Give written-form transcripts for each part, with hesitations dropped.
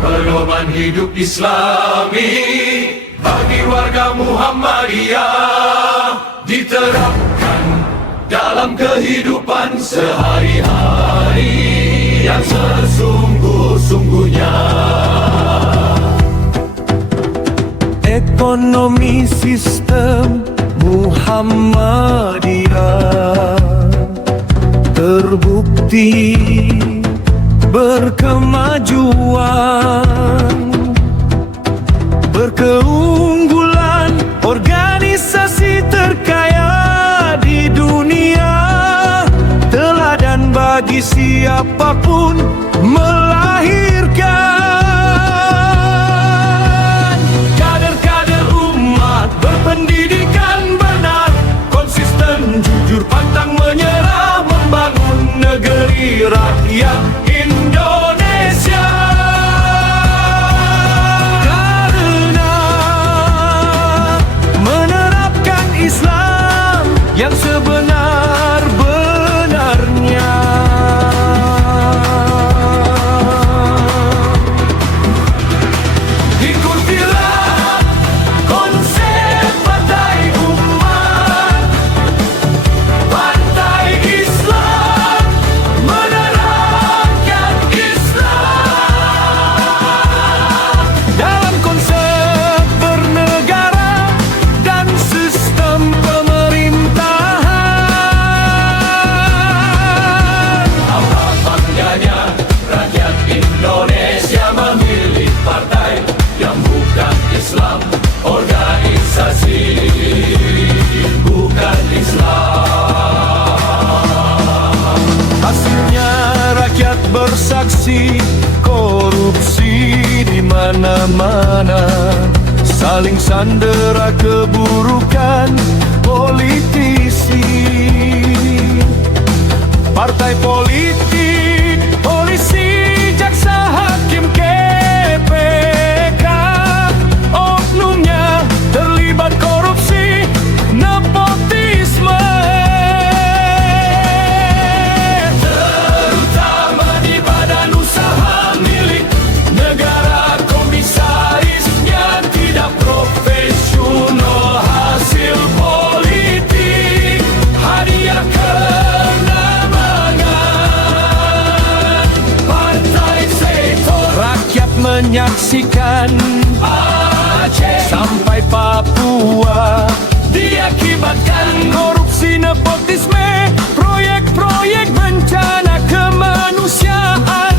Pedoman hidup Islami bagi warga Muhammadiyah diterapkan dalam kehidupan sehari-hari yang sesungguh-sungguhnya. Ekonomi sistem Muhammadiyah terbukti berkemajuan, berkeunggulan, organisasi terkaya di dunia, teladan bagi siapapun melahirkan kader-kader umat berpendidikan benar, konsisten, jujur, pantang menyerah, membangun negeri rakyat Indonesia. Karena menerapkan Islam yang sebenar-benarnya. Ikutilah konsep Partai Umat, Partai Islam menerapkan Islam dalam konsep bernegara dan sistem pemerintahan. Apa bangganya rakyat Indonesia memilih partai yang bukan Islam, organisasi bukan Islam. Hasilnya rakyat bersaksi, korupsi di mana-mana, saling sandera keburukan politisi, partai politik, polisi, jaksa, hakim, KPK, oknumnya terlibat korupsi, nepotisme, Terutama di badan usaha milik negara, komisarisnya tidak profesional, hasil politik hadiah kenamangan partai sektor rakyat menyaksikan Aceh sampai Papua diakibatkan korupsi, nepotisme, proyek-proyek bencana kemanusiaan,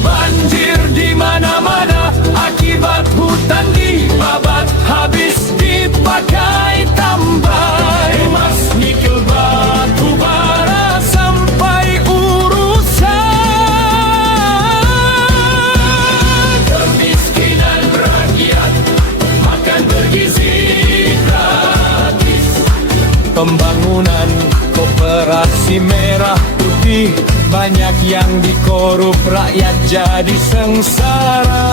banjir di mana-mana akibat hutan dibabat, habis dipakai tambang, emas, nikel, batu bara, sampai urusan kemiskinan rakyat makan bergizi gratis. pembangunan koperasi merah putih, banyak yang dikorup, rakyat jadi sengsara.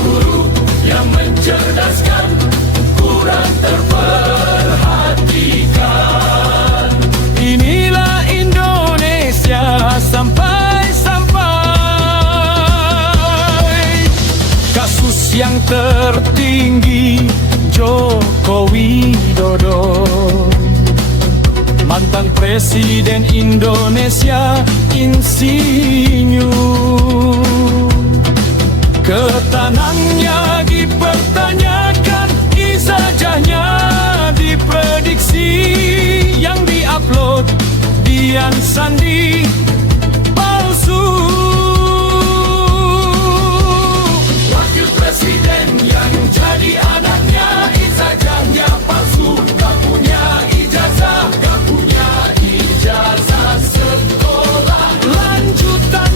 Guru yang mencerdaskan kurang terperhatikan. Inilah Indonesia sampai kasus yang tertinggi Joko Widodo, mantan presiden Indonesia insinyur. Ketenangnya dipertanyakan, ijazahnya diprediksi, yang diupload Dian Sandi palsu. Wakil presiden yang jadi anaknya ijazahnya palsu, gak punya ijazah sekolah Lanjutan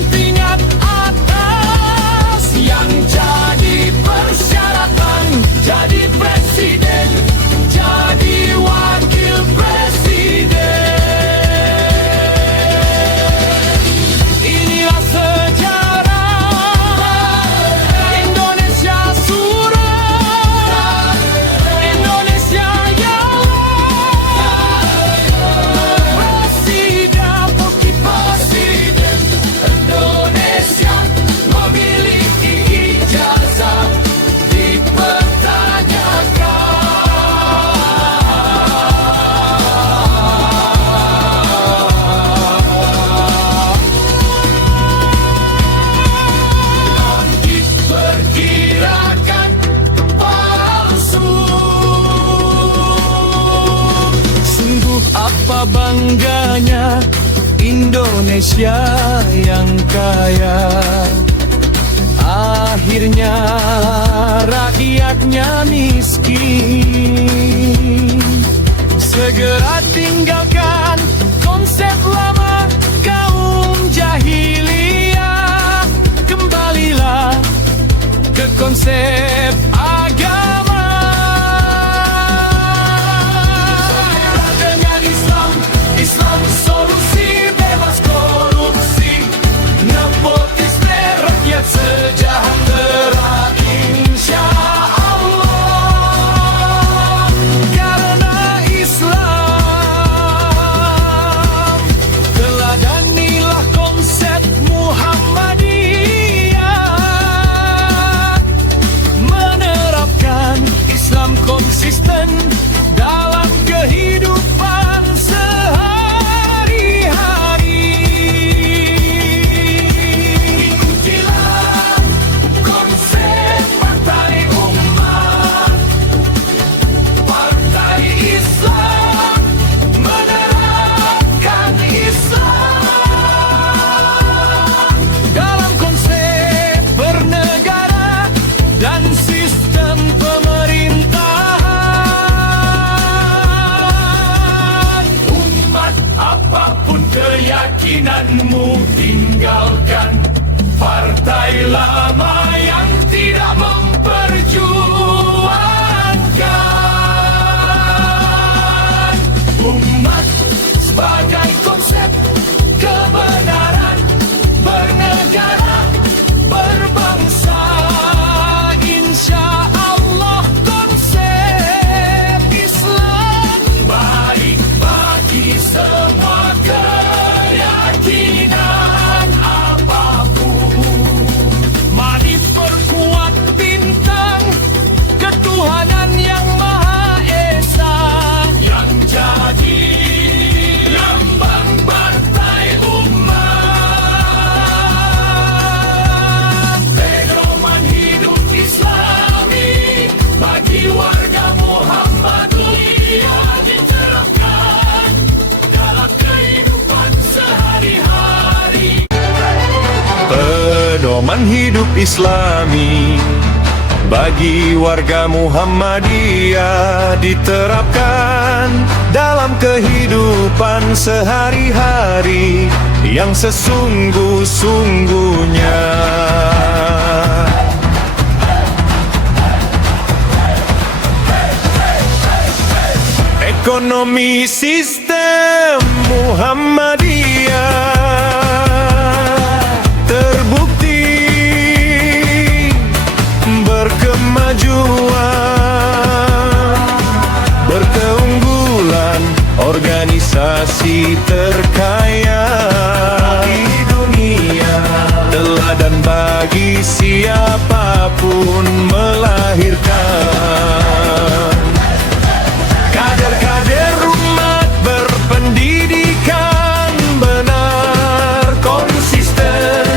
Indonesia yang kaya. Akhirnya rakyatnya miskin. Segera tinggalkan konsep lama kaum jahiliyah. Kembalilah ke konsep agama. Dengan Islam solusi bebas korupsi, nepotisme rakyat sejahtera insya Allah. Karena Islam teladanilah konsep Muhammadiyah, menerapkan Islam konsisten dalam kehidupan sehari-hari. Ikutilah konsep Partai Umat, Partai Islam menerapkan Islam dalam konsep bernegara dan sistem pemerintahan. Umat, apapun keyakinanmu, tinggalkan partai lama yang tidak memperjuangkan umat sebagai konsep kebenaran bernegara berbangsa. Insya Allah konsep Islam baik bagi semua keyakinan apapun. Mari perkuat bintang ketuhanan yang Maha Esa, yang jadi lambang Partai Umat. Pedoman hidup Islami bagi warga Muhammadiyah diterapkan dalam kehidupan sehari-hari. Pedoman hidup Islami bagi warga Muhammadiyah diterapkan dalam kehidupan sehari-hari yang sesungguh-sungguhnya. Ekonomi sistem Muhammadiyah terbukti berkemajuan, berkeunggulan, organisasi terkaya di dunia, teladan bagi siapapun melahirkan kader-kader umat berpendidikan benar, konsisten,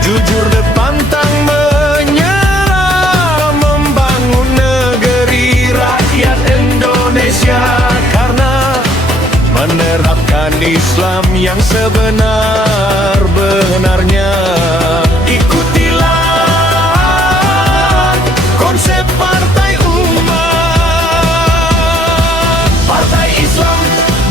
jujur dan pantang menyerah, membangun negeri rakyat Indonesia karena menerapkan Islam yang sebenar-benarnya. Ikutilah konsep Partai Umat, Partai Islam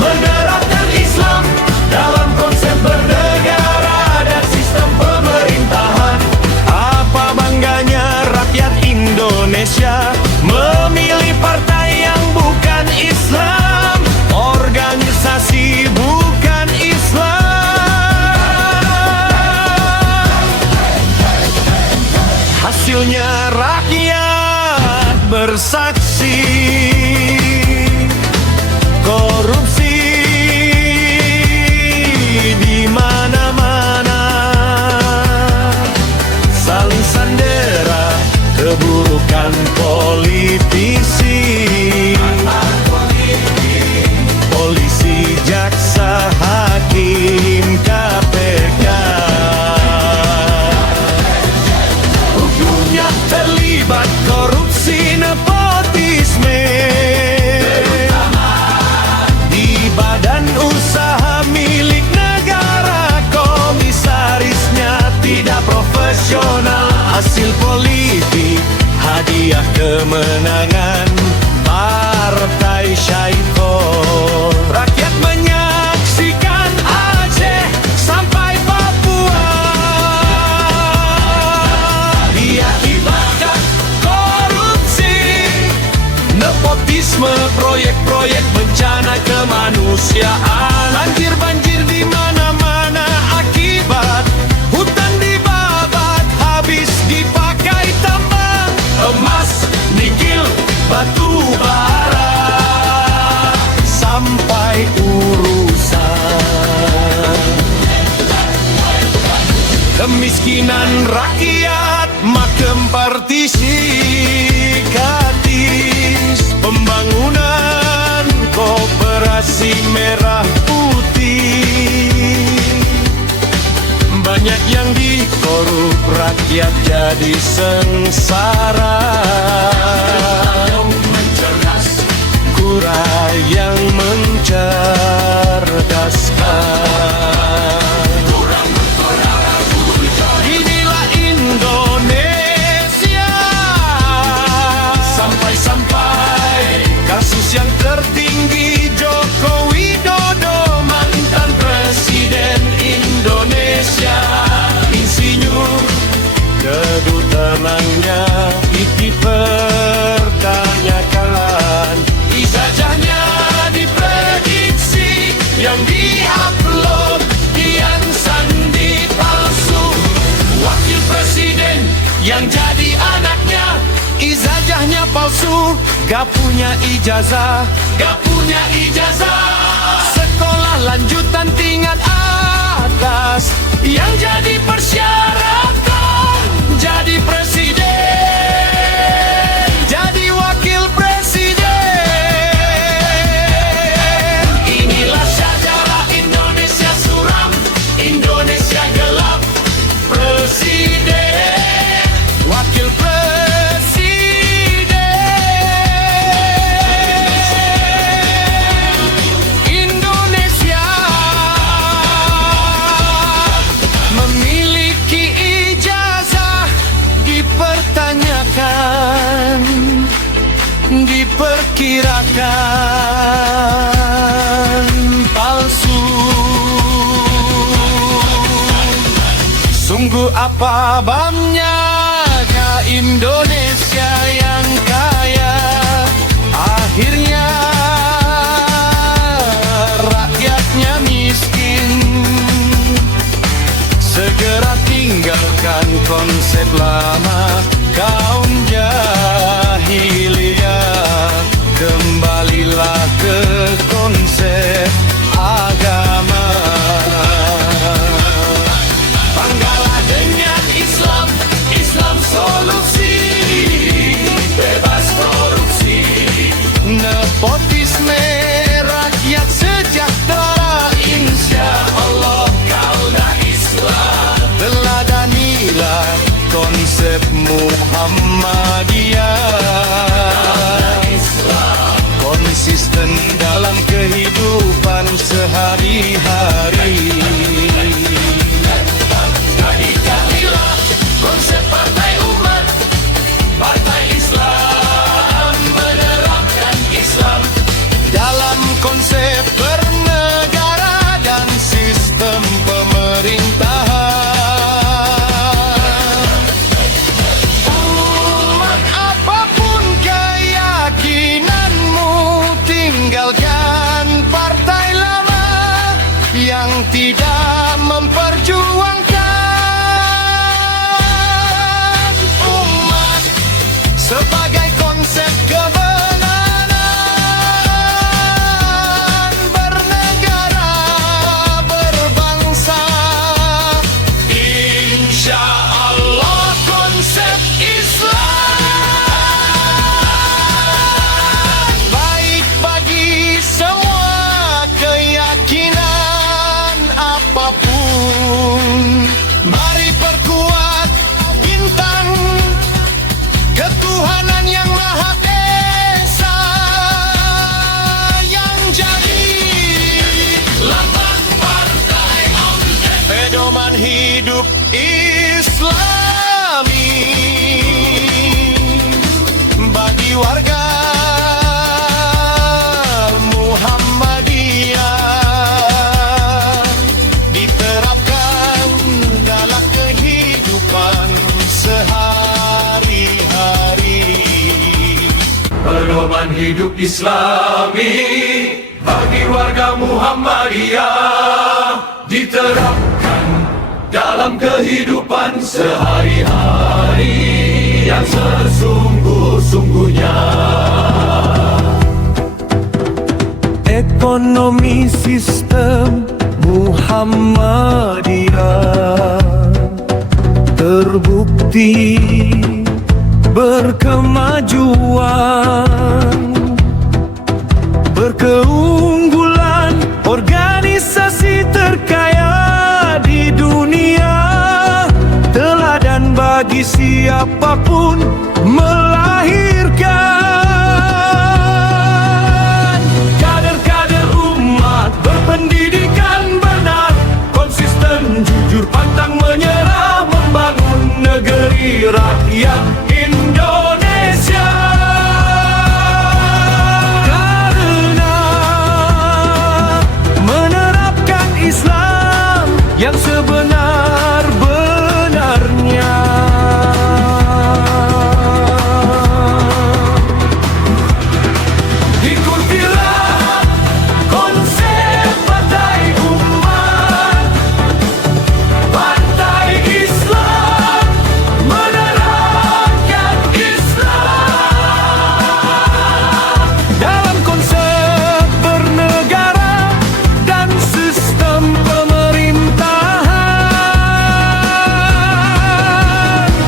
menerapkan Islam dalam konsep bernegara dan sistem pemerintahan. Apa bangganya rakyat Indonesia memilih partai yang bukan Islam, organisasi bukan Islam. Hasilnya rakyat bersaksi, korupsi di mana-mana, saling sandera keburukan politisi, polisi, jaksa, hakim, KPK. Ujungnya terlibat korupsi, nepotisme nasional, hasil politik, hadiah kemenangan Partai Syaiful. Rakyat menyaksikan Aceh sampai Papua diakibatkan korupsi, nepotisme, proyek-proyek bencana kemanusiaan, banjir di mana-mana akibat hutan dibabat, habis dipakai tambang emas, nikil, batu bara, sampai urusan kemiskinan rakyat makin partisi gratis, pembangunan koperasi merah putih, banyak yang dikorup, rakyat jadi sengsara. Kurang yang mencerdaskan. Inilah Indonesia, sampai-sampai kasus yang tertinggi Joko Widodo, mantan presiden Indonesia, insinyur kedutanannya dipertanyakan, ijazahnya diprediksi, yang diupload Dian Sandi palsu, wakil presiden yang jadi anaknya ijazahnya palsu, gak punya ijazah, sekolah lanjutan tingkat atas yang jadi persyaratan jadi presiden, jadi wakil presiden. Inilah sejarah Indonesia suram, Indonesia gelap, presiden, wakil presiden. Indonesia memiliki ijazah dipertanyakan, diperkirakan palsu. Sungguh apa bamnya ke Indonesia yang kaya, akhirnya rakyatnya miskin. Segera tinggalkan konsep lama kaum jahiliyah, kembalilah ke konsep agama. Banggalah dengan Islam, Islam solusi, bebas korupsi, nepotisme, rakyat sejahtera, insya Allah kaulah Islam. Teladanilah konsep Muhammadiyah, konsisten dalam kehidupan sehari-hari. Jadikanlah konsep partai umat, partai Islam, menerapkan Islam dalam konsep bernegara dan sistem pemerintahan. Umat apapun keyakinanmu, tinggalkan partai lama yang tidak memperjuangkan umat sebagai konsep kebenaran bernegara, berbangsa. Insya Allah konsep Islam baik bagi semua keyakinan apapun. Mari perkuat bintang ketuhanan yang Maha Esa, yang jadi lambang partai pedoman hidup Islami bagi warga Muhammadiyah diterapkan dalam kehidupan sehari-hari. Pedoman hidup Islami bagi warga Muhammadiyah diterapkan dalam kehidupan sehari-hari yang sesungguh-sungguhnya. Ekonomi sistem Muhammadiyah terbukti berkemajuan, berkeunggulan, organisasi terkaya di dunia, teladan bagi siapapun melahirkan kader-kader umat berpendidikan benar, konsisten, jujur, pantang menyerah, membangun negeri rakyat Indonesia. Karena menerapkan Islam yang sebenar-benarnya. Ikutilah konsep Partai Umat, Partai Islam menerapkan Islam dalam konsep bernegara dan sistem pemerintahan.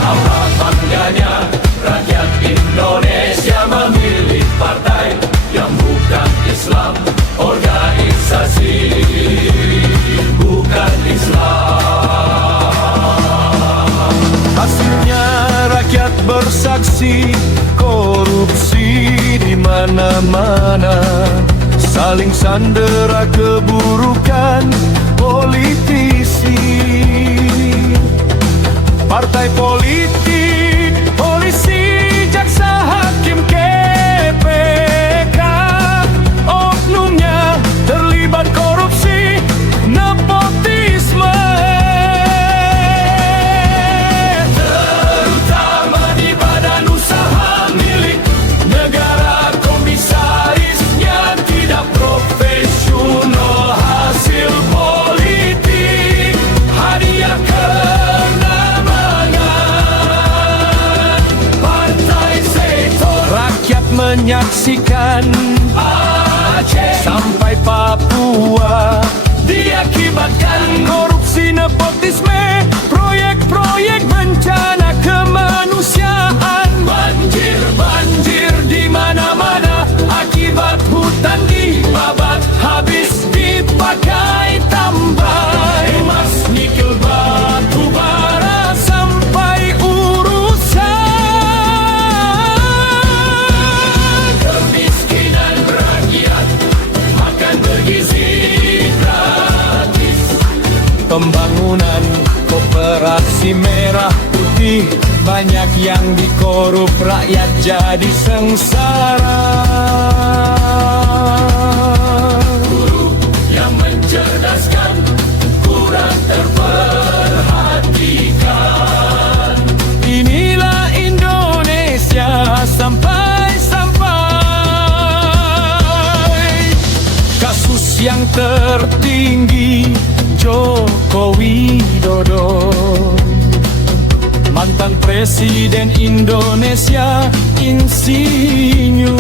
Apa bangganya rakyat Indonesia memilih partai yang bukan Islam, organisasi bukan Islam. Hasilnya rakyat bersaksi, korupsi di mana-mana, saling sandera keburukan politisi, partai politik, polisi, jaksa, hakim, KPK, oknumnya terlibat korupsi, nepotisme, Terutama di badan usaha milik negara, komisarisnya tidak profesional, hasil politik hadiah kenamangan partai sektor rakyat menyaksikan Aceh sampai Papua diakibatkan korupsi, nepotisme, proyek-proyek bencana kemanusiaan, banjir di mana-mana akibat hutan dibabat, habis dipakai tambang emas, nikel, batu bara, sampai urusan kemiskinan rakyat makan bergizi gratis. pembangunan koperasi merah putih, banyak yang dikorup, rakyat jadi sengsara. Guru yang mencerdaskan kurang terperhatikan. Inilah Indonesia sampai kasus yang tertinggi Joko Widodo, mantan presiden Indonesia insinyur.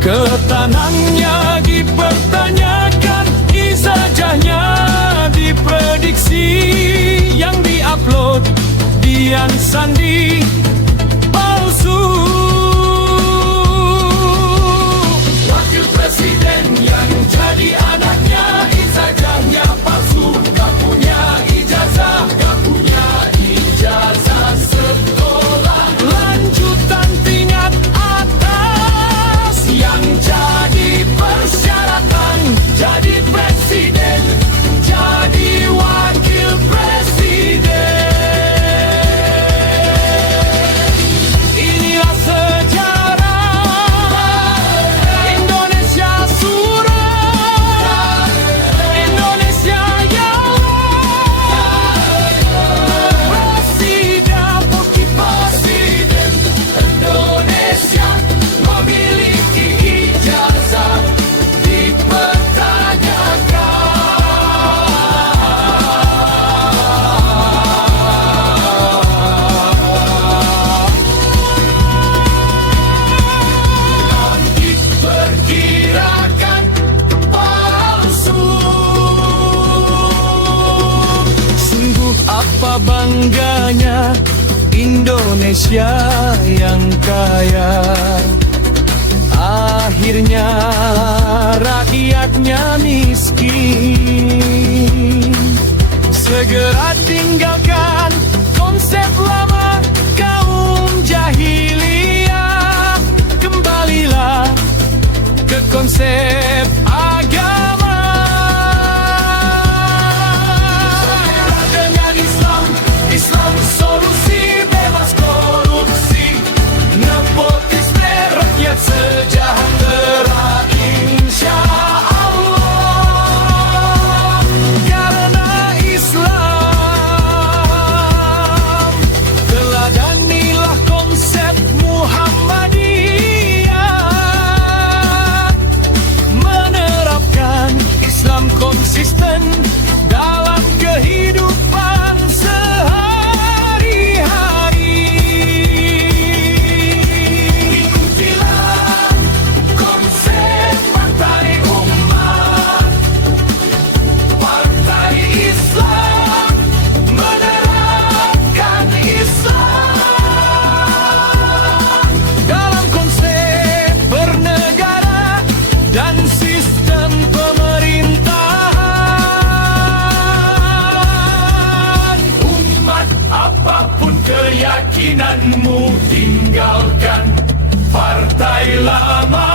Ketenangnya dipertanyakan, ijazahnya diprediksi, yang diupload Dian Sandi palsu. Wakil presiden yang jadi anaknya ijazahnya palsu, gak punya ijazah, gak punya ijazah sekolah Lanjutan tingkat atas yang jadi persyaratan jadi presiden, jadi wakil presiden. Betapa bangganya Indonesia yang kaya. Akhirnya rakyatnya miskin. Segera tinggalkan konsep lama kaum jahiliyah. Kembalilah ke konsep agama. Dengan Islam, Islam solusi bebas korupsi. Nepotisme rakyat sejahtera insya Allah. Karena Islam teladanilah konsep Muhammadiyah. Menerapkan Islam konsisten dalam kehidupan sehari-hari. Ikutilah konsep Partai Umat, Partai Islam menerapkan Islam. Dalam konsep bernegara dan sistem pemerintahan. Umat apapun keyakinanmu, tinggalkan partai lama.